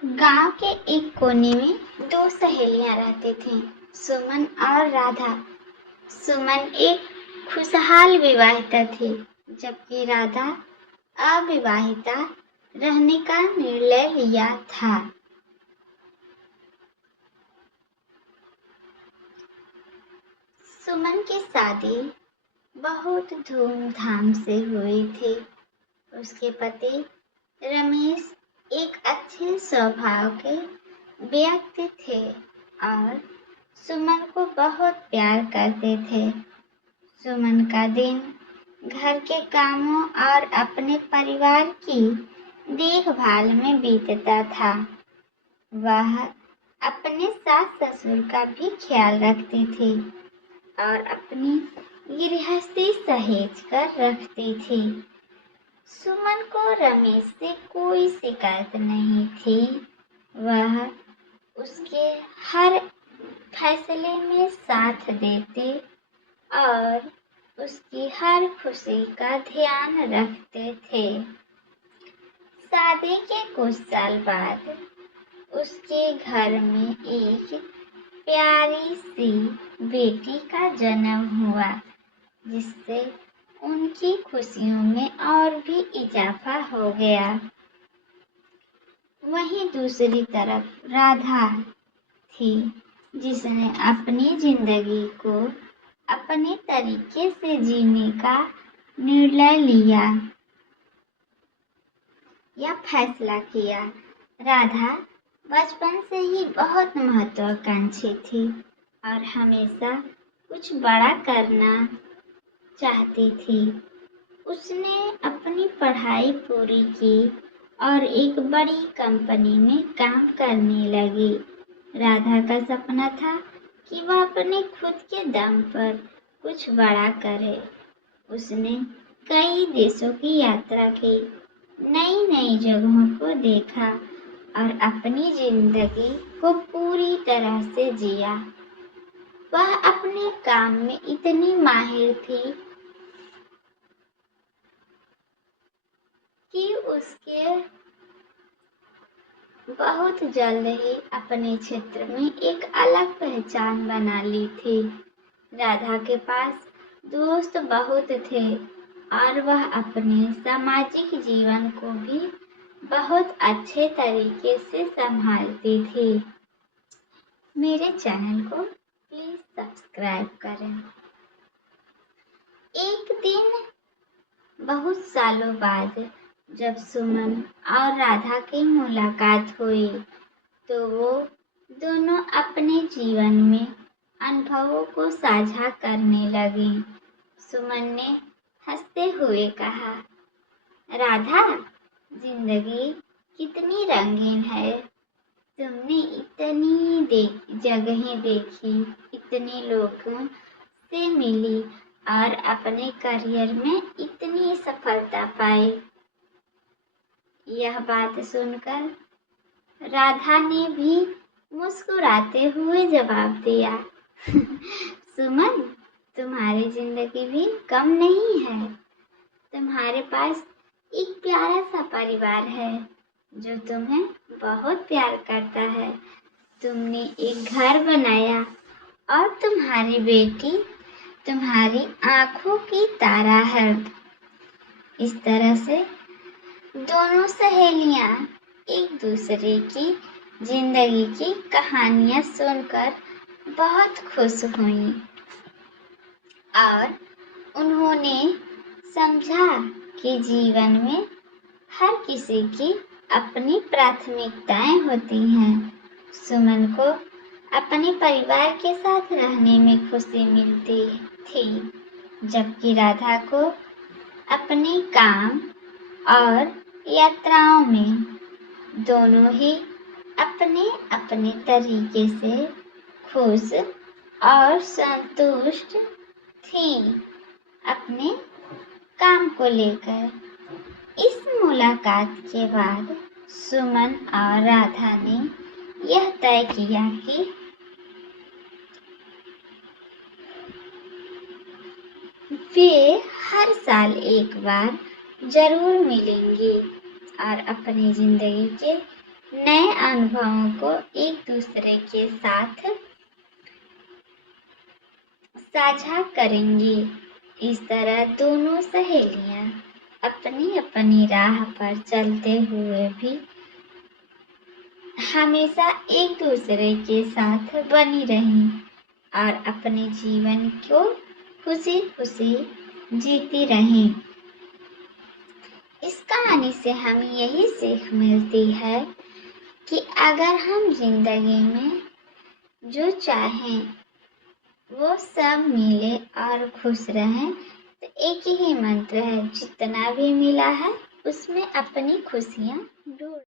गांव के एक कोने में दो सहेलियां रहती थीं, सुमन और राधा। सुमन एक खुशहाल विवाहिता थी, जबकि राधा अविवाहिता रहने का निर्णय लिया था। सुमन की शादी बहुत धूमधाम से हुई थी। उसके पति रमेश एक अच्छे स्वभाव के व्यक्ति थे और सुमन को बहुत प्यार करते थे। सुमन का दिन घर के कामों और अपने परिवार की देखभाल में बीतता था। वह अपने सास ससुर का भी ख्याल रखती थी और अपनी गृहस्थी सहेज कर रखती थी। सुमन को रमेश से कोई शिकायत नहीं थी। वह उसके हर फैसले में साथ देते और उसकी हर खुशी का ध्यान रखते थे। शादी के कुछ साल बाद उसके घर में एक प्यारी सी बेटी का जन्म हुआ, जिससे उनकी खुशियों में और भी इजाफा हो गया। वहीं दूसरी तरफ राधा थी, जिसने अपनी जिंदगी को अपने तरीके से जीने का निर्णय लिया या फैसला किया। राधा बचपन से ही बहुत महत्वाकांक्षी थी और हमेशा कुछ बड़ा करना चाहती थी। उसने अपनी पढ़ाई पूरी की और एक बड़ी कंपनी में काम करने लगी। राधा का सपना था कि वह अपने खुद के दम पर कुछ बड़ा करे। उसने कई देशों की यात्रा की, नई नई जगहों को देखा और अपनी जिंदगी को पूरी तरह से जिया। वह अपने काम में इतनी माहिर थी कि उसके बहुत जल्द ही अपने क्षेत्र में एक अलग पहचान बना ली थी। राधा के पास दोस्त बहुत थे और वह अपने सामाजिक जीवन को भी बहुत अच्छे तरीके से संभालती थी। मेरे चैनल को प्लीज सब्सक्राइब करें। एक दिन बहुत सालों बाद जब सुमन और राधा की मुलाकात हुई, तो वो दोनों अपने जीवन में अनुभवों को साझा करने लगी। सुमन ने हंसते हुए कहा, राधा, जिंदगी कितनी रंगीन है। तुमने इतनी जगहें देखी, इतने लोगों से मिली और अपने करियर में इतनी सफलता पाई। यह बात सुनकर राधा ने भी मुस्कुराते हुए जवाब दिया, सुमन, तुम्हारी जिंदगी भी कम नहीं है। तुम्हारे पास एक प्यारा सा परिवार है जो तुम्हें बहुत प्यार करता है। तुमने एक घर बनाया और तुम्हारी बेटी तुम्हारी आंखों की तारा है। इस तरह से दोनों सहेलियां एक दूसरे की जिंदगी की कहानियां सुनकर बहुत खुश हुईं और उन्होंने समझा कि जीवन में हर किसी की अपनी प्राथमिकताएं होती हैं। सुमन को अपने परिवार के साथ रहने में खुशी मिलती थी, जबकि राधा को अपने काम और यात्राओं में दोनों ही अपने अपने तरीके से खुश और संतुष्ट थीं अपने काम को लेकर। इस मुलाकात के बाद सुमन और राधा ने यह तय किया कि वे हर साल एक बार जरूर मिलेंगे और अपनी जिंदगी के नए अनुभवों को एक दूसरे के साथ साझा करेंगी। इस तरह दोनों सहेलियां अपनी अपनी राह पर चलते हुए भी हमेशा एक दूसरे के साथ बनी रहीं और अपने जीवन को खुशी खुशी जीती रहीं। इस कहानी से हमें यही सीख मिलती है कि अगर हम जिंदगी में जो चाहें वो सब मिले और खुश रहें, तो एक ही मंत्र है, जितना भी मिला है उसमें अपनी खुशियाँ ढूंढ